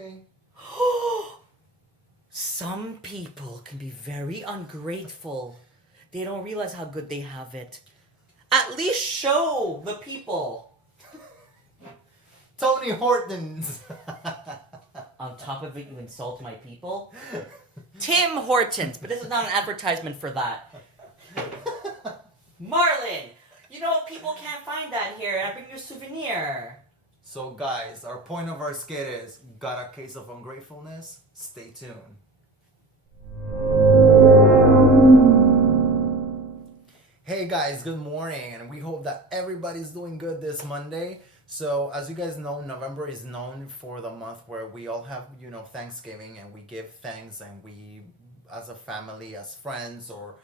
okay? Some people can be very ungrateful. They don't realize how good they have it. At least show the people. Tony Hortons. On top of it, you insult my people? Tim Hortons, but this is not an advertisement for that. Marlon, you know people can't find that here. I bring you a souvenir. So guys, our point of our skit is, got a case of ungratefulness? Stay tuned. Hey guys, good morning, and we hope that everybody's doing good this Monday. So as you guys know, November is known for the month where we all have, Thanksgiving, and we give thanks, and we, as a family, as friends, or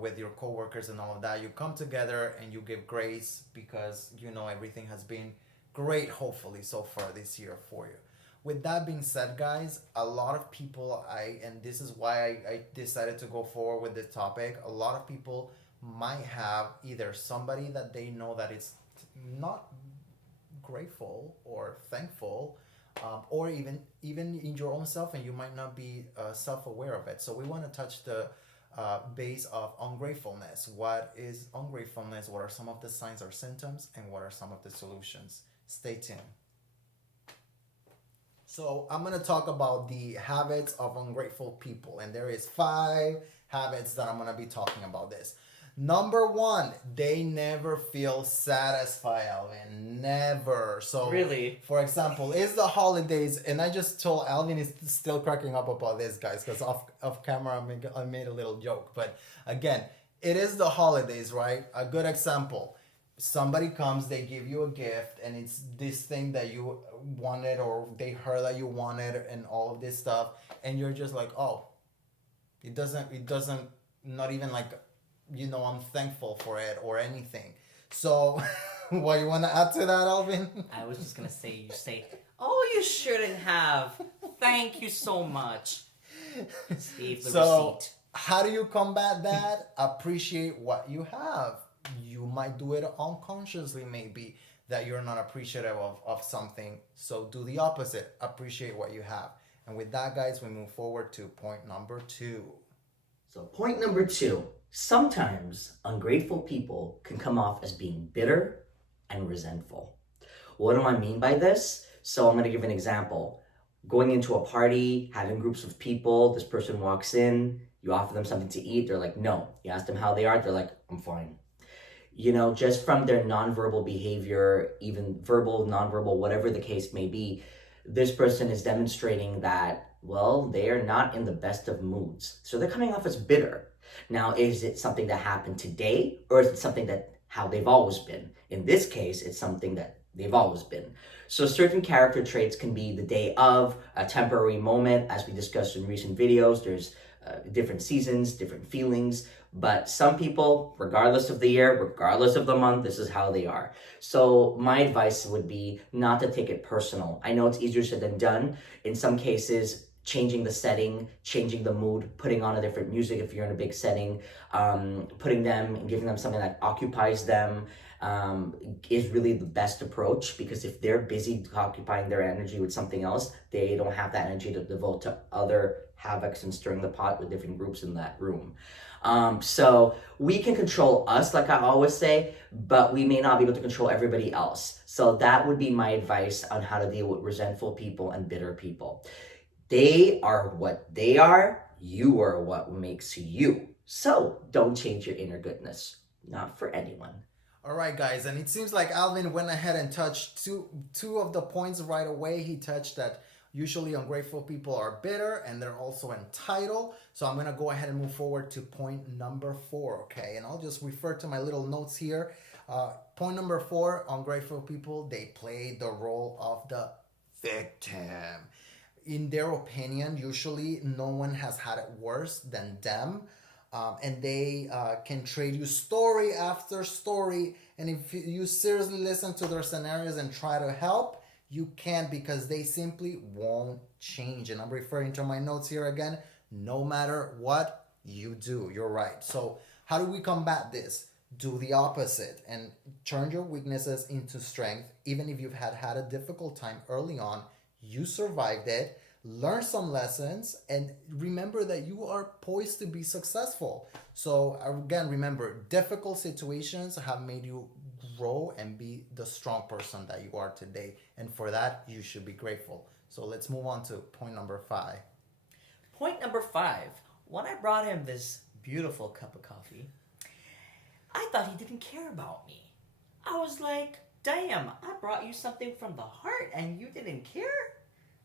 with your coworkers and all of that, you come together and you give grace because everything has been great, hopefully, so far this year for you. With that being said, guys, a lot of people, and this is why I decided to go forward with this topic, a lot of people might have either somebody that they know that is not grateful or thankful, or even in your own self, and you might not be self-aware of it. So we want to touch the base of ungratefulness. What is ungratefulness? What are some of the signs or symptoms, and what are some of the solutions? Stay tuned. So I'm going to talk about the habits of ungrateful people, and there is 5 habits that I'm going to be talking about this. Number 1, they never feel satisfied, Alvin. Never. So Really? For example, it's the holidays, and I just told Alvin is still cracking up about this, guys, because off camera I made a little joke. But again, it is the holidays, right? A good example. Somebody comes, they give you a gift, and it's this thing that you wanted, or they heard that you wanted, and all of this stuff, and you're just like, oh, it doesn't, not even like, I'm thankful for it or anything. So, what you want to add to that, Alvin? I was just gonna say, you say, oh, you shouldn't have. Thank you so much. Save the receipt. How do you combat that? Appreciate what you have. You might do it unconsciously, maybe, that you're not appreciative of something. So do the opposite. Appreciate what you have. And with that, guys, we move forward to point number 2. So point number 2, sometimes ungrateful people can come off as being bitter and resentful. What do I mean by this? So I'm going to give an example. Going into a party, having groups of people, this person walks in, you offer them something to eat, they're like, no. You ask them how they are, they're like, I'm fine. Just from their nonverbal behavior, even verbal, nonverbal, whatever the case may be, this person is demonstrating that, well, they are not in the best of moods. So they're coming off as bitter. Now, is it something that happened today, or is it something that how they've always been? In this case, it's something that they've always been. So certain character traits can be the day of, a temporary moment, as we discussed in recent videos. There's different seasons, different feelings, but some people, regardless of the year, regardless of the month, this is how they are. So my advice would be not to take it personal. I know it's easier said than done. In some cases, changing the setting, changing the mood, putting on a different music if you're in a big setting, putting them and giving them something that occupies them is really the best approach, because if they're busy occupying their energy with something else, they don't have that energy to devote to other havocs and stirring the pot with different groups in that room. So we can control us, like I always say, but we may not be able to control everybody else. So that would be my advice on how to deal with resentful people and bitter people. They are what they are. You are what makes you. So don't change your inner goodness. Not for anyone. All right, guys, and it seems like Alvin went ahead and touched two of the points right away. He touched that usually ungrateful people are bitter, and they're also entitled. So I'm going to go ahead and move forward to point number 4, okay? And I'll just refer to my little notes here. Point number 4, ungrateful people, they play the role of the victim. In their opinion, usually no one has had it worse than them. And they can trade you story after story. And if you seriously listen to their scenarios and try to help, you can't, because they simply won't change. And I'm referring to my notes here again. No matter what you do, you're right. So how do we combat this? Do the opposite and turn your weaknesses into strength. Even if you've had a difficult time early on, You survived it. Learn some lessons and remember that you are poised to be successful. So again, remember, difficult situations have made you grow and be the strong person that you are today. And for that, you should be grateful. So let's move on to point number 5. Point number 5. When I brought him this beautiful cup of coffee, I thought he didn't care about me. I was like, damn, I brought you something from the heart and you didn't care?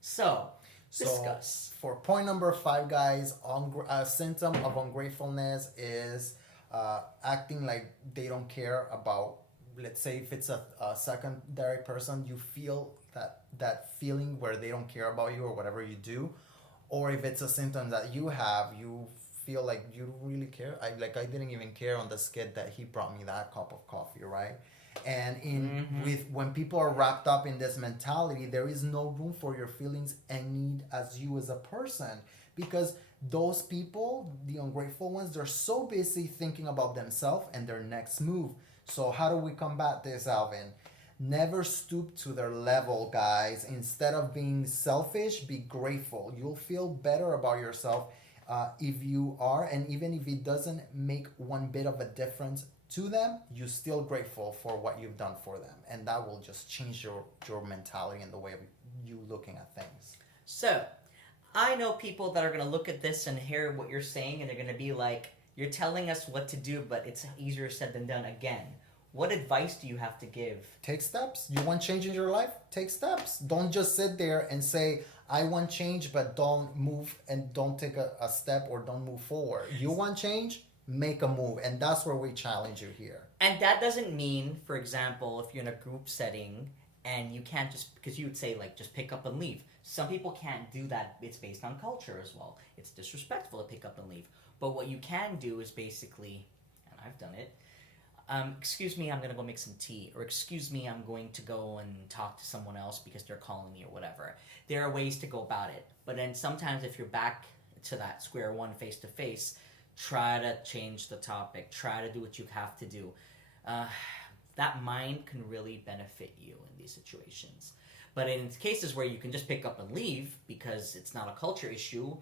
So, discuss. So for point number 5, guys, a symptom of ungratefulness is acting like they don't care about, let's say if it's a secondary person, you feel that feeling where they don't care about you or whatever you do. Or if it's a symptom that you have, you feel like you don't really care. I didn't even care on the skit that he brought me that cup of coffee, right? And with when people are wrapped up in this mentality, there is no room for your feelings and need as you as a person, because those people, the ungrateful ones, they're so busy thinking about themselves and their next move. So how do we combat this, Alvin? Never stoop to their level, guys. Instead of being selfish, be grateful. You'll feel better about yourself if you are, and even if it doesn't make one bit of a difference to them, you're still grateful for what you've done for them, and that will just change your mentality and the way of you looking at things. So, I know people that are going to look at this and hear what you're saying, and they're going to be like, you're telling us what to do, but it's easier said than done. Again, what advice do you have to give? Take steps. You want change in your life? Take steps. Don't just sit there and say, I want change, but don't move and don't take a step or don't move forward. You want change? Make a move. And that's where we challenge you here. And that doesn't mean, for example, if you're in a group setting and you can't just, because you would say like, just pick up and leave. Some people can't do that. It's based on culture as well. It's disrespectful to pick up and leave. But what you can do is basically, and I've done it, excuse me, I'm going to go make some tea. Or excuse me, I'm going to go and talk to someone else because they're calling me or whatever. There are ways to go about it. But then sometimes if you're back to that square one face to face, try to change the topic. Try to do what you have to do. That mind can really benefit you in these situations. But in cases where you can just pick up and leave because it's not a culture issue,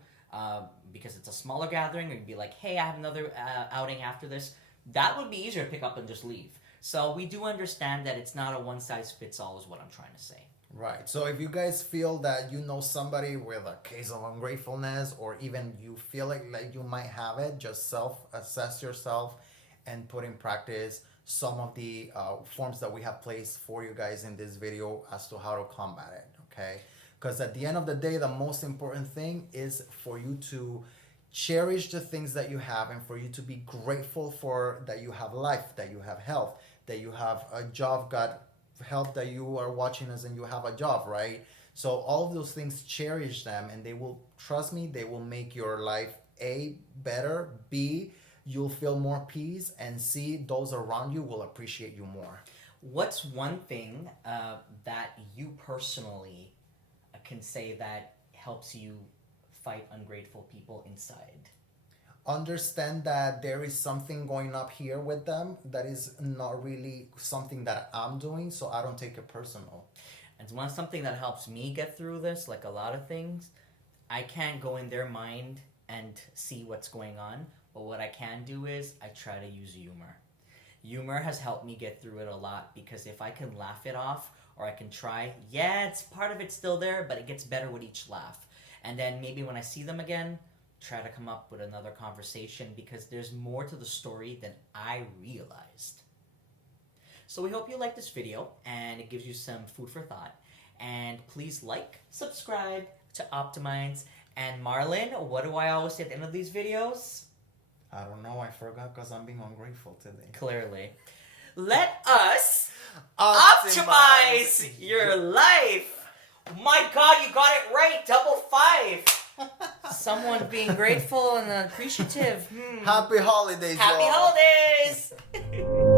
because it's a smaller gathering, or you'd be like, hey, I have another outing after this, that would be easier to pick up and just leave. So we do understand that it's not a one-size-fits-all is what I'm trying to say. Right. So if you guys feel that you know somebody with a case of ungratefulness, or even you feel like you might have it, just self-assess yourself and put in practice some of the forms that we have placed for you guys in this video as to how to combat it, okay? Because at the end of the day, the most important thing is for you to cherish the things that you have and for you to be grateful for that you have life, that you have health, that you have a job, God help that you are watching us and you have a job, right? So all of those things, cherish them, and they will, trust me, they will make your life A, better, B, you'll feel more peace, and C, those around you will appreciate you more. What's one thing that you personally can say that helps you fight ungrateful people inside? Understand that there is something going up here with them that is not really something that I'm doing, so I don't take it personal. And something that helps me get through this, like a lot of things, I can't go in their mind and see what's going on, but what I can do is I try to use humor. Humor has helped me get through it a lot, because if I can laugh it off, or I can try, yeah, it's part of it's still there, but it gets better with each laugh. And then maybe when I see them again, try to come up with another conversation, because there's more to the story than I realized. So we hope you like this video and it gives you some food for thought. And please like, subscribe to Optimize. And Marlon, what do I always say at the end of these videos? I don't know, I forgot because I'm being ungrateful today. Clearly. Let us optimize your life. My God, you got it right. Double 5. Someone being grateful and appreciative. Happy holidays, Happy y'all. holidays.